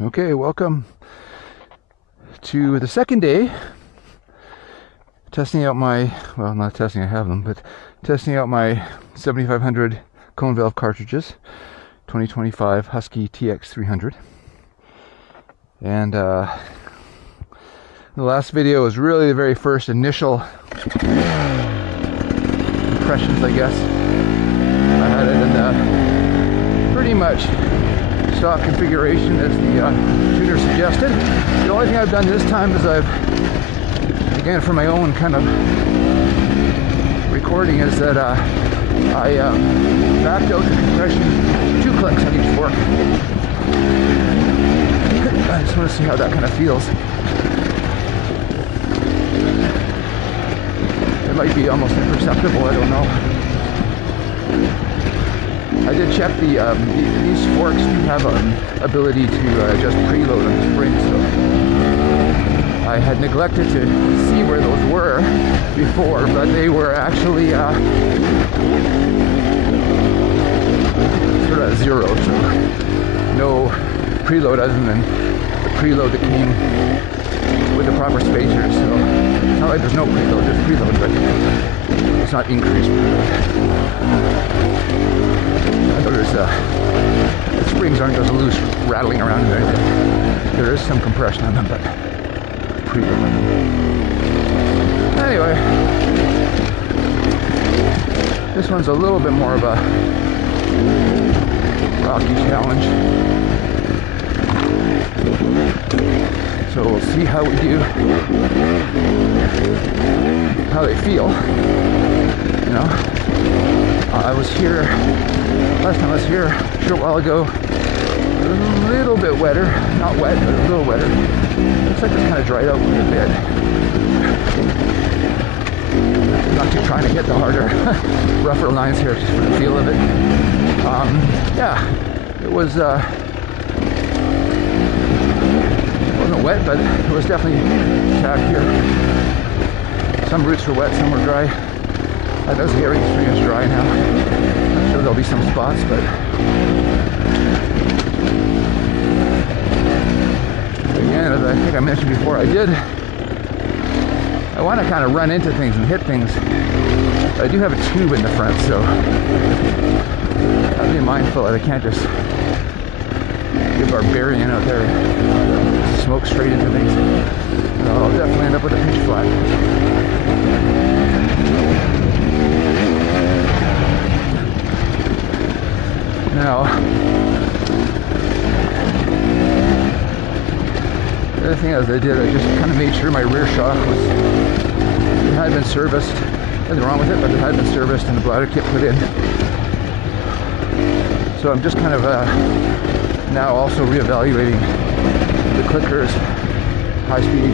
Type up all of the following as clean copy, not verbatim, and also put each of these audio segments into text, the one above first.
Okay, welcome to the second day testing out my, well, not testing, I have them, but testing out my 7500 cone valve cartridges, 2025 Husky TX300. And the last video was really the very first initial impressions, I guess. I had it in the pretty much stock configuration as the tuner suggested. The only thing I've done this time is I've, again for my own kind of recording, is that I backed out the compression 2 clicks on each fork. I just want to see how that kind of feels. It might be almost imperceptible, I don't know. I did check these forks do have an ability to adjust preload on the spring, so I had neglected to see where those were before, but they were actually sort of zero, so no preload other than the preload that came with the proper spacers. So it's not like there's no preload, there's preload, but it's not increased preload. I noticed the springs aren't just loose rattling around in there. There is some compression on them, but preload on them. Anyway, this one's a little bit more of a rocky challenge. So we'll see how we do, how they feel. You know, I was here, last time I was here a short while ago, a little bit wetter, not wet, but a little wetter. Looks like it's kind of dried out a little bit. Not too trying to hit the harder, rougher lines here, just for the feel of it. Yeah, it was, wasn't wet, but it was definitely tack here. Some roots were wet, some were dry. I know the area's pretty much dry now. I'm sure there'll be some spots, but again, as I think I mentioned before, I want to kind of run into things and hit things. I do have a tube in the front, so I'll be mindful that I can't just be a barbarian out there, smoke straight into things. So I'll definitely end up with a pitch flat. Now, the other thing as I did, I just kind of made sure my rear shock was, it had been serviced. Nothing wrong with it, but it had been serviced and the bladder kit put in. So I'm just kind of now also reevaluating the clickers, high speed,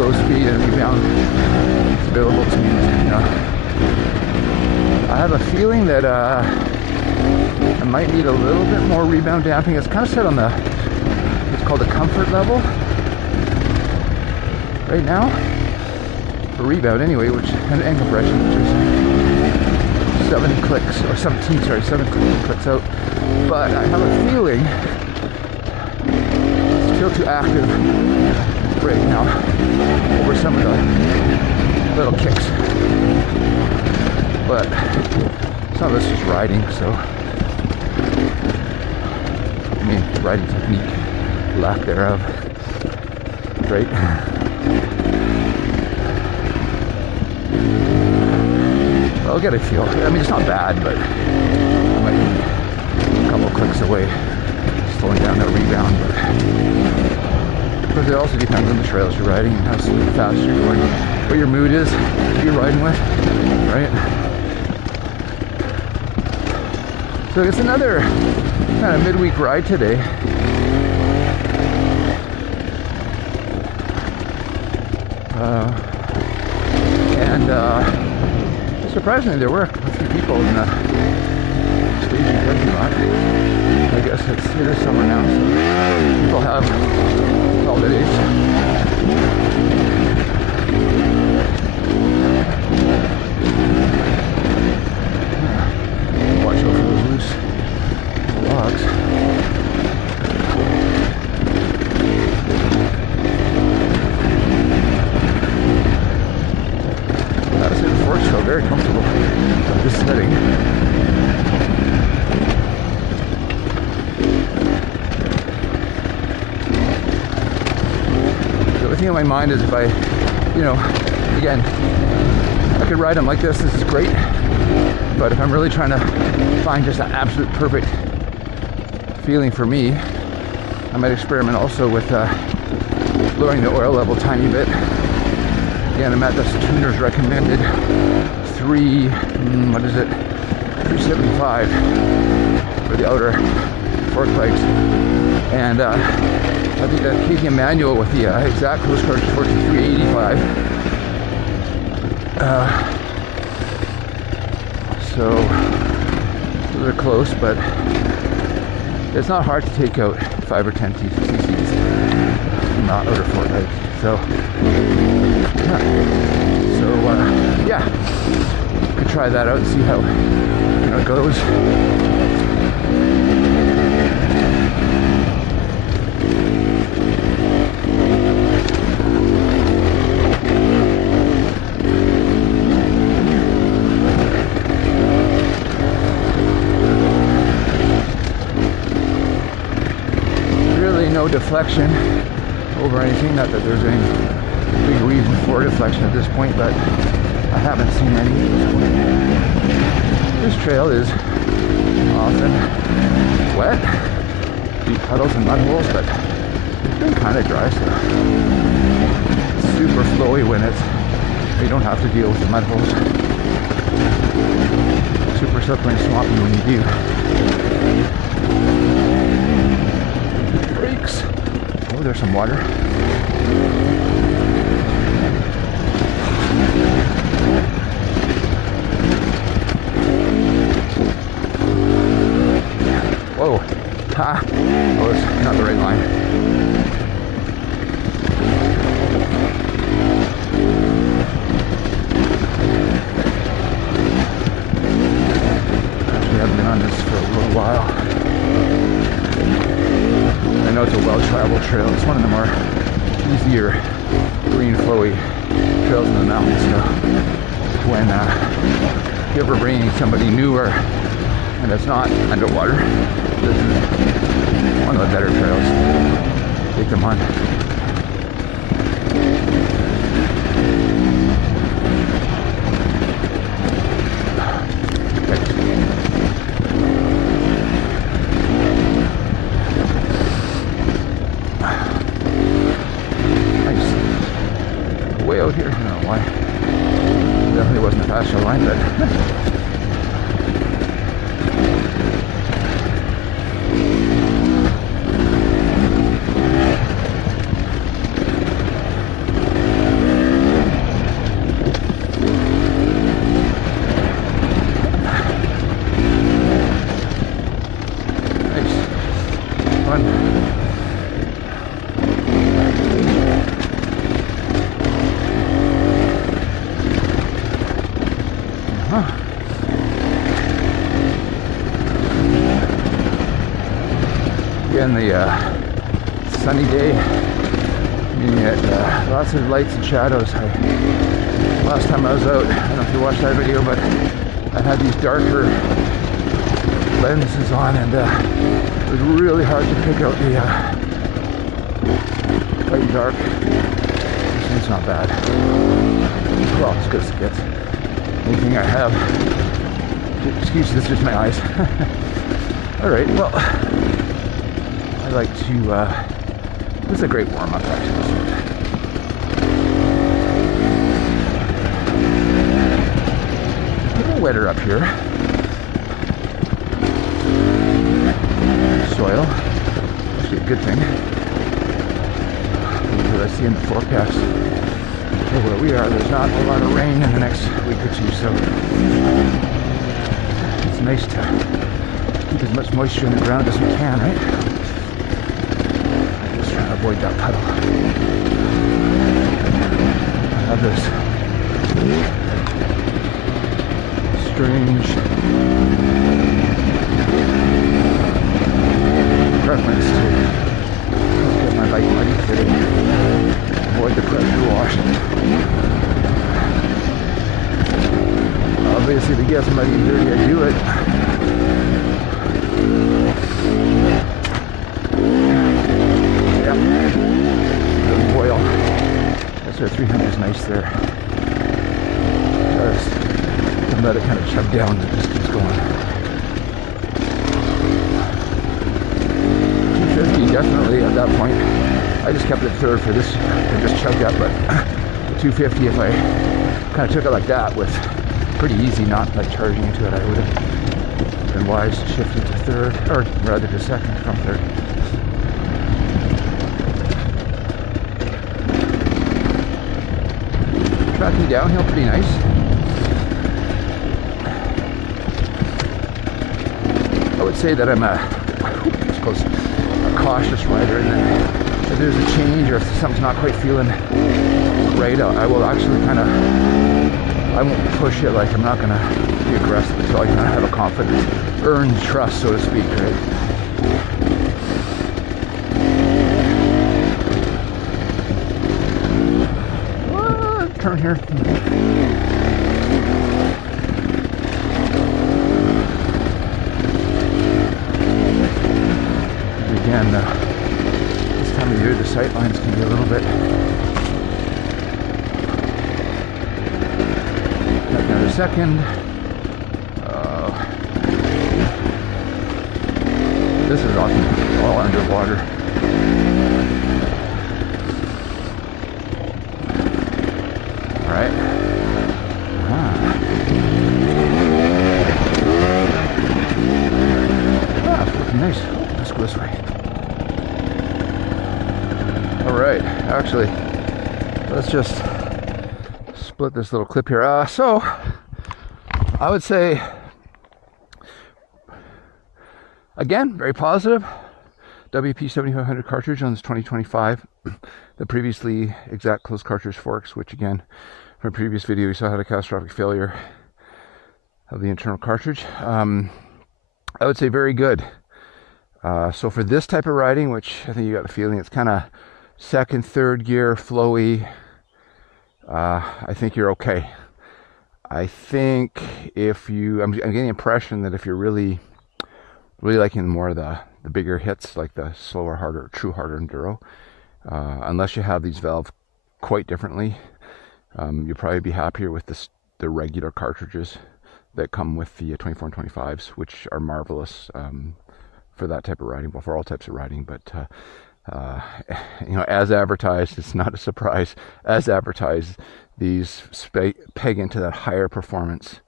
low speed, and rebound that's available to me. You know, I have a feeling that I might need a little bit more rebound damping. It's kind of set on the, it's called the comfort level right now for rebound anyway, which and compression, which is 7 clicks or 17, sorry, 7 clicks out. But I have a feeling it's still too active right now over some of the little kicks. But some of this is riding, so I mean riding technique, lack thereof, right? I'll get a feel. I mean, it's not bad, but I might be a couple clicks away, slowing down that rebound. But of course, it also depends on the trails you're riding and how fast you're going, what your mood is, who you're riding with, right? So it's another kind of midweek ride today. Surprisingly, there were a few people in the staging parking lot. I guess it is summer now, so people have holidays. Watch out for those loose logs. thing in my mind is if I, you know, again, I could ride them like this is great, but if I'm really trying to find just an absolute perfect feeling for me, I might experiment also with lowering the oil level a tiny bit. Again, I'm at this tuner's recommended 375 for the outer fork legs, and I think that KTM manual with the exact close cartridge fork is 385. So those are close, but it's not hard to take out 5 or 10 cc's from the outer fork leg. So yeah, could try that out and see how it goes. Really no deflection over anything, not that there's any big reason for deflection at this point, but I haven't seen any at this point. This trail is often wet, deep puddles and mud holes, but it's been kind of dry, so it's super flowy when you don't have to deal with the mud holes. Super slippery and swampy when you do. Brakes. Oh, there's some water. Whoa. Ha! Oh, it's not the right line. Actually, I haven't been on this for a little while. I know it's a well-traveled trail. It's one of the more easier green flowy trails in the mountains. So when you're ever bringing somebody newer and it's not underwater, this is one of the better trails. Take them on. Way out here, I don't know why. Definitely wasn't a pasture line, but nice, fun. Again, the sunny day, meaning that lots of lights and shadows. Last time I was out, I don't know if you watched that video, but I had these darker lenses on, and it was really hard to pick out the light and dark. It's not bad. Well, as good as it gets. Anything I have. Excuse, this is just my eyes. Alright, well, I like to, this is a great warm-up actually. A little wetter up here. Soil, actually a good thing. Because I see in the forecast where we are, there's not a lot of rain in the next week or two, so it's nice to keep as much moisture in the ground as we can, right? I'm just trying to avoid that puddle. I have this strange preference to get my bike muddy today. Avoid the pressure wash. Obviously, if it gets muddy and dirty, I do it. Yeah. Doesn't boil. nice there. Just let it kind of chug down and it just keeps going. 250 definitely at that point. I just kept it third for this and just chugged up, but the 250, if I kind of took it like that with pretty easy, not like charging into it, I would have been wise to shift into third, or rather to second from third. Tracking downhill pretty nice. I would say that I'm a cautious rider, and then if there's a change or if something's not quite feeling right, I will actually kind of, I won't push it. Like, I'm not going to be aggressive until I kind of have a confidence, earned trust, so to speak, right? Turn here. Again, this time of year the sight lines can be a little bit. Back another second. This is often all underwater. All right. It's looking nice. Let's go this way. All right, actually, let's just split this little clip here. So, I would say, again, very positive. WP 7500 cartridge on this 2025. The previously exact closed cartridge forks, which again, from a previous video, we saw had a catastrophic failure of the internal cartridge. I would say very good. So for this type of riding, which I think you got the feeling it's kind of second, third gear, flowy, I think you're okay. I think if you, I'm getting the impression that if you're really liking more of the bigger hits, like the slower, harder, true harder enduro, unless you have these valves quite differently, you'll probably be happier with the regular cartridges that come with the 24 and 25s, which are marvelous for that type of riding, well, for all types of riding. But you know, as advertised, it's not a surprise. As advertised, these peg into that higher performance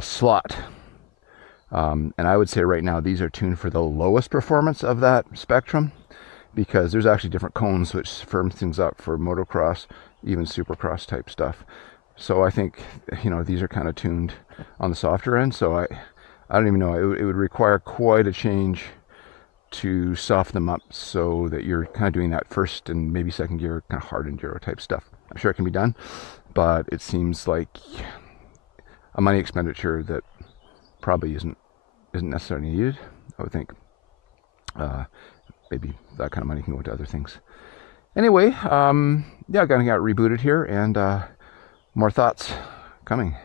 slot. And I would say right now these are tuned for the lowest performance of that spectrum, because there's actually different cones which firm things up for motocross, even supercross type stuff. So I think, you know, these are kind of tuned on the softer end. So I don't even know, it would require quite a change to soften them up so that you're kind of doing that first and maybe second gear kind of hard enduro type stuff. I'm sure it can be done, but it seems like a money expenditure that probably isn't necessarily needed. I would think maybe that kind of money can go into other things. Anyway, yeah, I got rebooted here, and more thoughts coming.